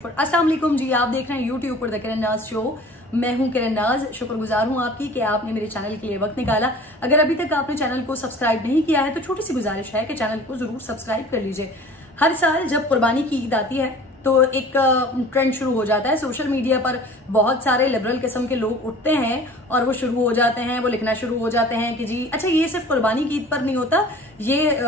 अस्सलाम वालेकुम जी, आप देख रहे हैं यूट्यूब पर द किरण नाज शो। मैं हूं किरण नाज। शुक्रगुजार हूं आपकी कि आपने मेरे चैनल के लिए वक्त निकाला। अगर अभी तक आपने चैनल को सब्सक्राइब नहीं किया है तो छोटी सी गुजारिश है कि चैनल को जरूर सब्सक्राइब कर लीजिए। हर साल जब कुर्बानी की ईद आती है तो एक ट्रेंड शुरू हो जाता है। सोशल मीडिया पर बहुत सारे लिबरल किस्म के लोग उठते हैं और वो शुरू हो जाते हैं, वो लिखना शुरू हो जाते हैं कि जी अच्छा ये सिर्फ कुर्बानी की ईद पर नहीं होता, ये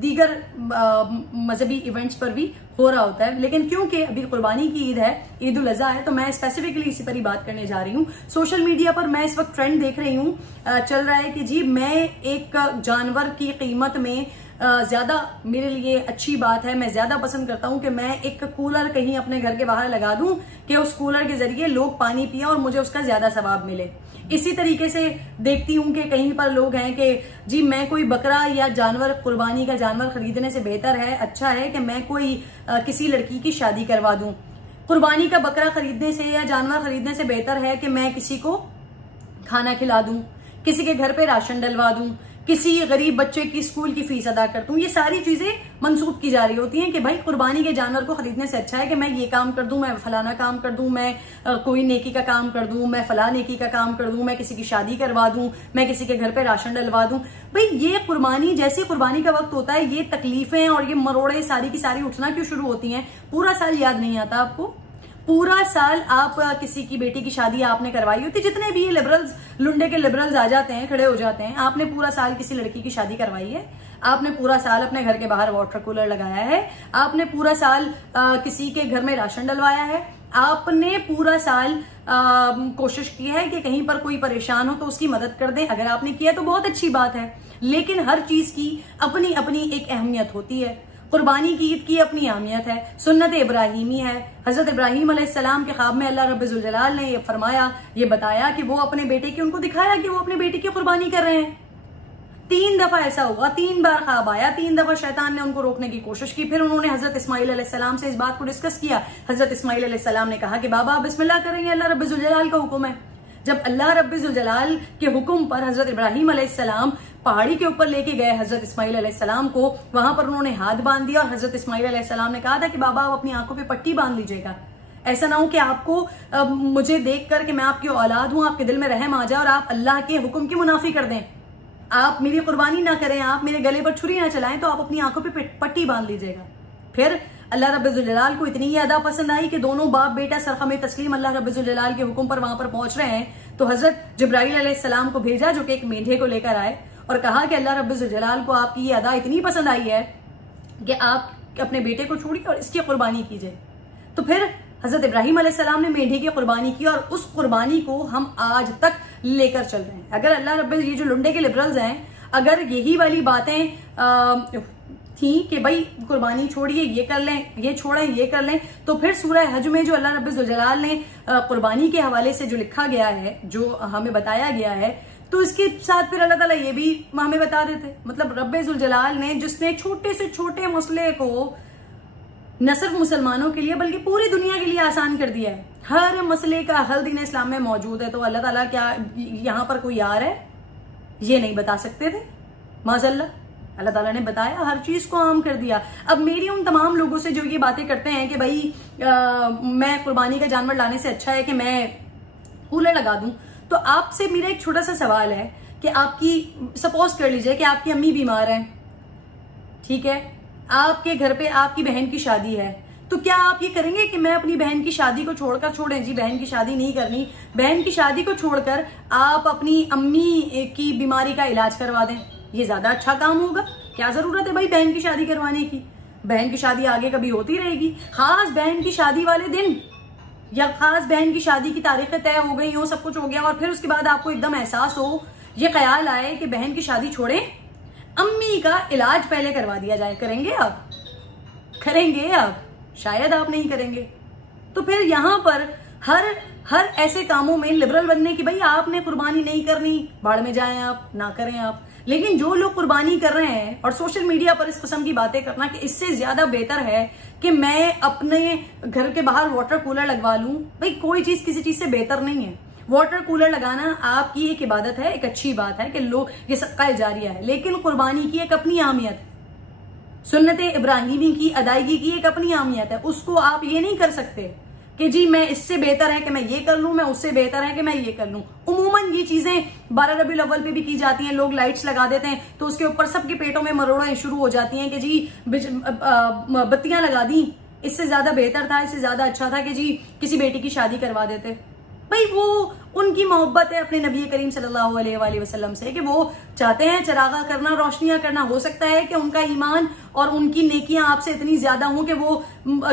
दीगर मजहबी इवेंट्स पर भी हो रहा होता है। लेकिन क्योंकि अभी कुर्बानी की ईद है, ईद उल अज़हा है, तो मैं स्पेसिफिकली इसी पर ही बात करने जा रही हूँ। सोशल मीडिया पर मैं इस वक्त ट्रेंड देख रही हूँ, चल रहा है कि जी मैं एक जानवर की कीमत में ज्यादा मेरे लिए अच्छी बात है, मैं ज्यादा पसंद करता हूं कि मैं एक कूलर कहीं अपने घर के बाहर लगा दूं कि उस कूलर के जरिए लोग पानी पिए और मुझे उसका ज्यादा सवाब मिले। इसी तरीके से देखती हूं कि कहीं पर लोग हैं कि जी मैं कोई बकरा या जानवर, कुर्बानी का जानवर खरीदने से बेहतर है, अच्छा है कि मैं कोई किसी लड़की की शादी करवा दूं। कुर्बानी का बकरा खरीदने से या जानवर खरीदने से बेहतर है कि मैं किसी को खाना खिला दूं, किसी के घर पे राशन डलवा दूं, किसी गरीब बच्चे की स्कूल की फीस अदा करता हूं। ये सारी चीजें मंसूब की जा रही होती हैं कि भाई कुर्बानी के जानवर को खरीदने से अच्छा है कि मैं ये काम कर दूं, मैं फलाना काम कर दूं, मैं कोई नेकी का काम कर दूं, मैं फला नेकी का काम कर दूं, मैं किसी की शादी करवा दूं, मैं किसी के घर पे राशन डलवा दूं। भाई ये कुर्बानी, जैसे कुर्बानी का वक्त होता है, ये तकलीफें और ये मरोड़े सारी की सारी उठना क्यों शुरू होती हैं? पूरा साल याद नहीं आता आपको? पूरा साल आप किसी की बेटी की शादी आपने करवाई होती, जितने भी लिबरल्स, लुंडे के लिबरल्स आ जाते हैं, खड़े हो जाते हैं, आपने पूरा साल किसी लड़की की शादी करवाई है, आपने पूरा साल अपने घर के बाहर वाटर कूलर लगाया है, आपने पूरा साल किसी के घर में राशन डलवाया है, आपने पूरा साल कोशिश की है कि कहीं पर कोई परेशान हो तो उसकी मदद कर दें। अगर आपने किया तो बहुत अच्छी बात है, लेकिन हर चीज की अपनी अपनी एक अहमियत होती है। कुर्बानी की ईद की अपनी अहमियत है, सुन्नत इब्राहिमी है। हजरत इब्राहिम अलैहिस्सलाम के ख्वाब में अल्लाह रब्बुल जलाल ने ये फरमाया, ये बताया कि वो अपने बेटे की, उनको दिखाया कि वो अपने बेटे की कुर्बानी कर रहे हैं। 3 दफा ऐसा हुआ, 3 बार ख्वाब आया, 3 दफा शैतान ने उनको रोकने की कोशिश की। फिर उन्होंने हजरत इस्माइल अलैहिस्सलाम से इस बात को डिस्कस किया। हजरत इस्माइल अलैहिस्सलाम ने कहा कि बाबा आप बिस्मिल्लाह करेंगे, अल्लाह रब्बुल जलाल का हुक्म है। जब अल्लाह रब्बुल जलाल के हुक्म पर हजरत इब्राहिम अलैहिस्सलाम पहाड़ी के ऊपर लेके गए हजरत इस्माइल अलैहिस्सलाम को, वहां पर उन्होंने हाथ बांध दिया और हजरत इस्माइल अलैहिस्सलाम ने कहा था कि बाबा आप अपनी आंखों पे पट्टी बांध लीजिएगा, ऐसा ना हो कि आपको मुझे देख कर कि मैं आपकी औलाद हूं, आपके दिल में रहम आ जाए और आप अल्लाह के हुक्म की मुनाफी कर दें, आप मेरी कुर्बानी ना करें, आप मेरे गले पर छुरी ना चलाएं, तो आप अपनी आंखों पे पट्टी बांध लीजिएगा। फिर अल्लाह रब्बुल जलाल को इतनी ही अदा पसंद आई कि दोनों बाप बेटा सरखम तस्लीम अल्लाह रब्बुल जलाल के हुक्म पर वहां पर पहुंच रहे हैं, तो हजरत जिब्राइल अलैहिस्सलाम को भेजा जो कि एक मेढे को लेकर आए और कहा कि अल्लाह रब्बुल जलाल को आपकी ये अदा इतनी पसंद आई है कि आप अपने बेटे को छोड़िए और इसकी कुर्बानी कीजिए। तो फिर हजरत इब्राहिम अलैहिस्सलाम ने मेढे की कुर्बानी की और उस कुर्बानी को हम आज तक लेकर चल रहे हैं। अगर अल्लाह रब्बुल, ये जो लुंडे के लिबरल्स हैं, अगर यही वाली बातें थी कि भाई कुर्बानी छोड़िए, ये कर लें, ये छोड़ें, ये कर लें, तो फिर सूरह हज में जो अल्लाह रब्बुल जलाल ने कुर्बानी के हवाले से जो लिखा गया है, जो हमें बताया गया है, तो इसके साथ फिर अल्लाह ताला ये भी हमें बता देते। मतलब रब्बुल जलाल ने, जिसने छोटे से छोटे मसले को न सिर्फ मुसलमानों के लिए बल्कि पूरी दुनिया के लिए आसान कर दिया है, हर मसले का हल दीन इस्लाम में मौजूद है। तो अल्लाह ताला क्या यहाँ पर कोई यार है? ये नहीं बता सकते थे? माज़अल्लाह अल्लाह ताला ने बताया, हर चीज को आम कर दिया। अब मेरी उन तमाम लोगों से जो ये बातें करते हैं कि भाई मैं कुर्बानी का जानवर लाने से अच्छा है कि मैं कूलर लगा दूं, तो आपसे मेरा एक छोटा सा सवाल है कि आपकी, सपोज कर लीजिए कि आपकी अम्मी बीमार है, ठीक है, आपके घर पे आपकी बहन की शादी है, तो क्या आप ये करेंगे कि मैं अपनी बहन की शादी को छोड़कर, छोड़ें जी बहन की शादी नहीं करनी, बहन की शादी को छोड़कर आप अपनी अम्मी की बीमारी का इलाज करवा दें? ये ज्यादा अच्छा काम होगा? क्या जरूरत है भाई बहन की शादी करवाने की? बहन की शादी आगे कभी होती रहेगी, खास बहन की शादी वाले दिन या खास बहन की शादी की तारीखें तय हो गई हो, सब कुछ हो गया और फिर उसके बाद आपको एकदम एहसास हो, ये ख्याल आए कि बहन की शादी छोड़े, अम्मी का इलाज पहले करवा दिया जाए। करेंगे आप? करेंगे आप? शायद आप नहीं करेंगे। तो फिर यहां पर हर ऐसे कामों में लिबरल बनने की, भाई आपने कुर्बानी नहीं करनी, बाढ़ में जाएं आप, ना करें आप। लेकिन जो लोग कुर्बानी कर रहे हैं और सोशल मीडिया पर इस किस्म की बातें करना कि इससे ज्यादा बेहतर है कि मैं अपने घर के बाहर वाटर कूलर लगवा लूं, भाई कोई चीज किसी चीज से बेहतर नहीं है। वाटर कूलर लगाना आपकी एक इबादत है, एक अच्छी बात है कि लोग, ये सदका जारिया है, लेकिन कुर्बानी की एक अपनी अहमियत है। सुन्नत इब्राहिमी की अदायगी की एक अपनी अहमियत है। उसको आप ये नहीं कर सकते कि जी मैं इससे बेहतर है कि मैं ये कर लूं, मैं उससे बेहतर है कि मैं ये कर लूं। उमूमन ये चीजें 12 रबीउल अव्वल पे भी की जाती हैं। लोग लाइट्स लगा देते हैं तो उसके ऊपर सबके पेटों में मरोड़ें शुरू हो जाती हैं कि जी बत्तियां लगा दी, इससे ज्यादा बेहतर था, इससे ज्यादा अच्छा था कि जी किसी बेटी की शादी करवा देते। भाई वो उनकी मोहब्बत है अपने नबी करीम सल्लल्लाहु अलैहि वसल्लम से कि वो चाहते हैं चरागा करना, रोशनियां करना। हो सकता है कि उनका ईमान और उनकी नेकियां आपसे इतनी ज्यादा हों कि वो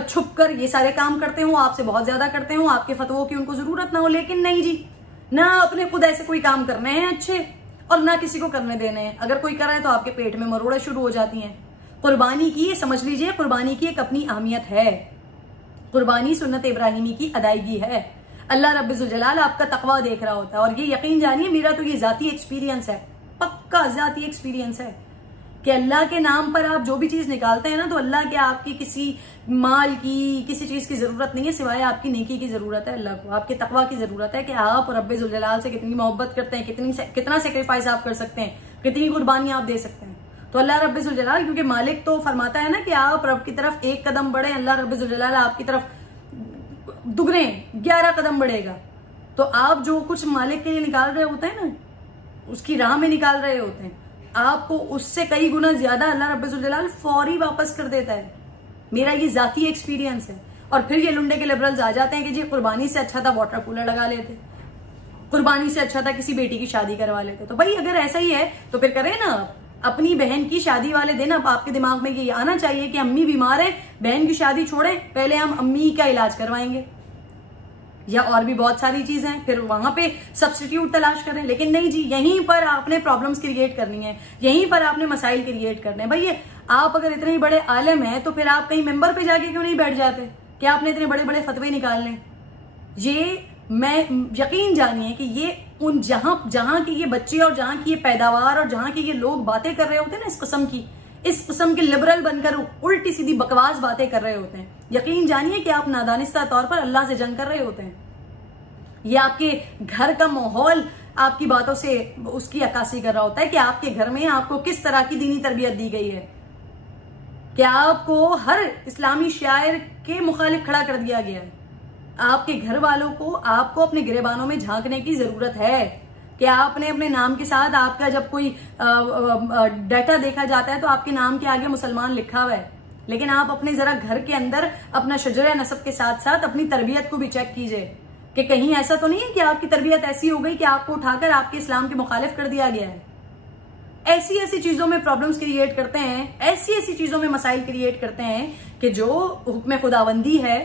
छुप कर ये सारे काम करते हो, आपसे बहुत ज्यादा करते हो, आपके फतवों की उनको जरूरत ना हो। लेकिन नहीं जी, ना अपने खुद ऐसे कोई काम करने हैं अच्छे और ना किसी को करने देने हैं। अगर कोई कर रहा है तो आपके पेट में मरोड़े शुरू हो जाती हैं। कुर्बानी की, समझ लीजिए, कुर्बानी की एक अपनी अहमियत है। कुर्बानी सुन्नत इब्राहिमी की अदायगी है। अल्लाह रब्बुल जलाल आपका तकवा देख रहा होता है। और ये यकीन जानिए, मेरा तो ये जाती एक्सपीरियंस है, पक्का जाती एक्सपीरियंस है कि अल्लाह के नाम पर आप जो भी चीज निकालते हैं ना, तो अल्लाह के आपकी किसी माल की, किसी चीज की जरूरत नहीं है, सिवाय आपकी नेकी की जरूरत है। अल्लाह को आपके तकवा की जरूरत है कि आप रब्बुल जलाल से कितनी मोहब्बत करते हैं, कितना सेक्रीफाइस आप कर सकते हैं, कितनी कुर्बानी आप दे सकते हैं। तो अल्लाह रब्बुल जलाल, क्योंकि मालिक तो फरमाता है ना कि आप रब की तरफ एक कदम बढ़े, अल्लाह रब्बुल जलाल आपकी तरफ दुगने 11 कदम बढ़ेगा। तो आप जो कुछ मालिक के लिए निकाल रहे होते हैं ना, उसकी राह में निकाल रहे होते हैं, आपको उससे कई गुना ज्यादा अल्लाह रब्बुल जलाल फौरी वापस कर देता है। मेरा ये जाती एक्सपीरियंस है। और फिर ये लुंडे के लिबरल्स आ जाते हैं कि जी कुर्बानी से अच्छा था वाटर कूलर लगा लेते, कुर्बानी से अच्छा था किसी बेटी की शादी करवा लेते। तो भाई अगर ऐसा ही है तो फिर करें ना, अपनी बहन की शादी वाले दिन अब आपके दिमाग में ये आना चाहिए कि अम्मी बीमार है, बहन की शादी छोड़े, पहले हम अम्मी का इलाज करवाएंगे, या और भी बहुत सारी चीजें हैं, फिर वहां पे सब्स्टिट्यूट तलाश करें। लेकिन नहीं जी, यहीं पर आपने प्रॉब्लम्स क्रिएट करनी है, यहीं पर आपने मसाइल क्रिएट करने हैं। भाई आप अगर इतने बड़े आलिम हैं तो फिर आप कहीं मेंबर पे जाके क्यों नहीं बैठ जाते कि आपने इतने बड़े बड़े फतवे निकालने। ये मैं यकीन जानिए कि ये उन जहां की ये बच्चे और जहां की ये पैदावार और जहां के ये लोग बातें कर रहे होते हैं ना, इस किस्म के लिबरल बनकर उल्टी सीधी बकवास बातें कर रहे होते हैं, यकीन जानिए कि आप नादानिस्ता तौर पर अल्लाह से जंग कर रहे होते हैं। ये आपके घर का माहौल आपकी बातों से उसकी अक्कासी कर रहा होता है कि आपके घर में आपको किस तरह की दीनी तरबियत दी गई है, कि आपको हर इस्लामी शायर के मुखालिफ खड़ा कर दिया गया है। आपके घर वालों को आपको अपने गिरेबानों में झांकने की जरूरत है कि आपने अपने नाम के साथ, आपका जब कोई डाटा देखा जाता है तो आपके नाम के आगे मुसलमान लिखा हुआ है, लेकिन आप अपने जरा घर के अंदर अपना शजर नसब के साथ साथ अपनी तरबियत को भी चेक कीजिए कि कहीं ऐसा तो नहीं है कि आपकी तरबियत ऐसी हो गई कि आपको उठाकर आपके इस्लाम के मुखालिफ कर दिया गया है। ऐसी ऐसी चीजों में प्रॉब्लम्स क्रिएट करते हैं, ऐसी ऐसी चीजों में मसाइल क्रिएट करते हैं कि जो हुक्म खुदाबंदी है,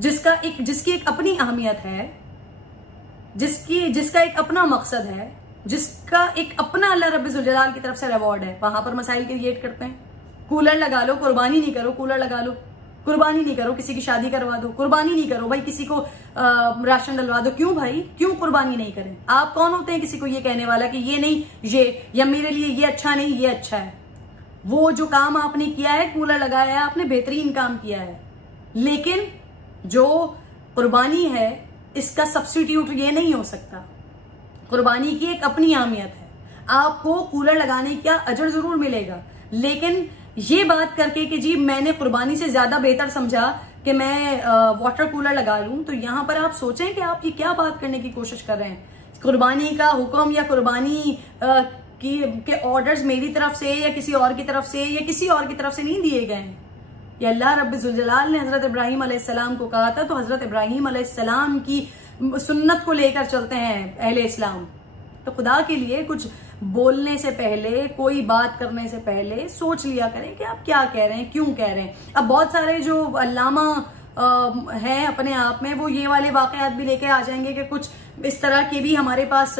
जिसकी एक अपनी अहमियत है, जिसका एक अपना मकसद है, जिसका एक अपना अल्लाह रब्बुल जलाल की तरफ से रिवॉर्ड है, वहां पर मसाइल क्रिएट करते हैं। कूलर लगा लो, कुर्बानी नहीं करो, कूलर लगा लो, कुर्बानी नहीं करो, किसी की शादी करवा दो, कुर्बानी नहीं करो भाई, किसी को राशन डलवा दो। क्यों भाई, क्यों कुर्बानी नहीं करें? आप कौन होते हैं किसी को ये कहने वाला कि ये नहीं ये, या मेरे लिए ये अच्छा नहीं ये अच्छा है? वो जो काम आपने किया है, कूलर लगाया है, आपने बेहतरीन काम किया है, लेकिन जो कुर्बानी है इसका सब्स्टिट्यूट ये नहीं हो सकता। कुर्बानी की एक अपनी अहमियत है। आपको कूलर लगाने का अजर जरूर मिलेगा, लेकिन ये बात करके कि जी मैंने कुर्बानी से ज्यादा बेहतर समझा कि मैं वाटर कूलर लगा लूं, तो यहां पर आप सोचें कि आप ये क्या बात करने की कोशिश कर रहे हैं। कुर्बानी का हुक्म या कुर्बानी के ऑर्डर्स मेरी तरफ से या किसी और की तरफ से या किसी और की तरफ से नहीं दिए गए हैं। ये अल्लाह रब्बुल जलाल ने हजरत इब्राहिम अलैहिस्सलाम को कहा था, तो हजरत इब्राहिम अलैहिस्सलाम की सुन्नत को लेकर चलते हैं अहले इस्लाम। तो खुदा के लिए कुछ बोलने से पहले, कोई बात करने से पहले सोच लिया करें कि आप क्या कह रहे हैं, क्यों कह रहे हैं। अब बहुत सारे जो अल्लामा हैं अपने आप में, वो ये वाले वाकयात भी लेके आ जाएंगे कि कुछ इस तरह के भी हमारे पास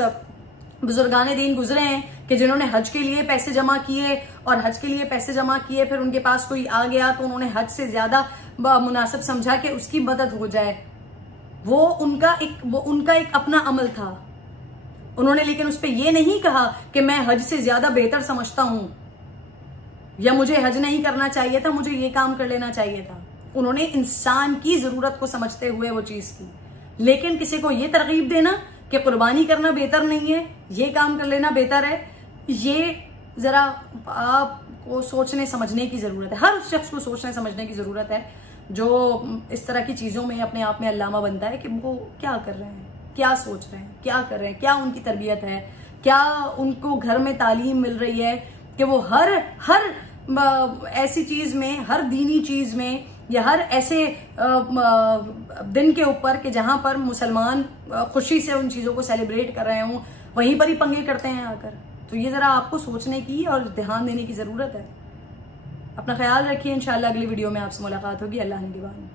बुजुर्गाने दीन गुजरे हैं कि जिन्होंने हज के लिए पैसे जमा किए, और हज के लिए पैसे जमा किए, फिर उनके पास कोई आ गया तो उन्होंने हज से ज्यादा मुनासिब समझा कि उसकी मदद हो जाए। वो उनका एक अपना अमल था। उन्होंने लेकिन उस पर यह नहीं कहा कि मैं हज से ज्यादा बेहतर समझता हूं, या मुझे हज नहीं करना चाहिए था, मुझे ये काम कर लेना चाहिए था। उन्होंने इंसान की जरूरत को समझते हुए वो चीज की। लेकिन किसी को ये तरगीब देना कि कुर्बानी करना बेहतर नहीं है, ये काम कर लेना बेहतर है, ये जरा आप को सोचने समझने की जरूरत है, हर उस शख्स को सोचने समझने की जरूरत है जो इस तरह की चीजों में अपने आप में अल्लामा बनता है कि वो क्या कर रहे हैं, क्या सोच रहे हैं, क्या कर रहे हैं, क्या उनकी तरबियत है, क्या उनको घर में तालीम मिल रही है कि वो हर ऐसी चीज में, हर दीनी चीज में या हर ऐसे दिन के ऊपर कि जहां पर मुसलमान खुशी से उन चीजों को सेलिब्रेट कर रहे हों, वहीं पर ही पंगे करते हैं आकर। तो ये जरा आपको सोचने की और ध्यान देने की जरूरत है। अपना ख्याल रखिए, इंशाल्लाह अगली वीडियो में आपसे मुलाकात होगी। अल्लाह निगहबान।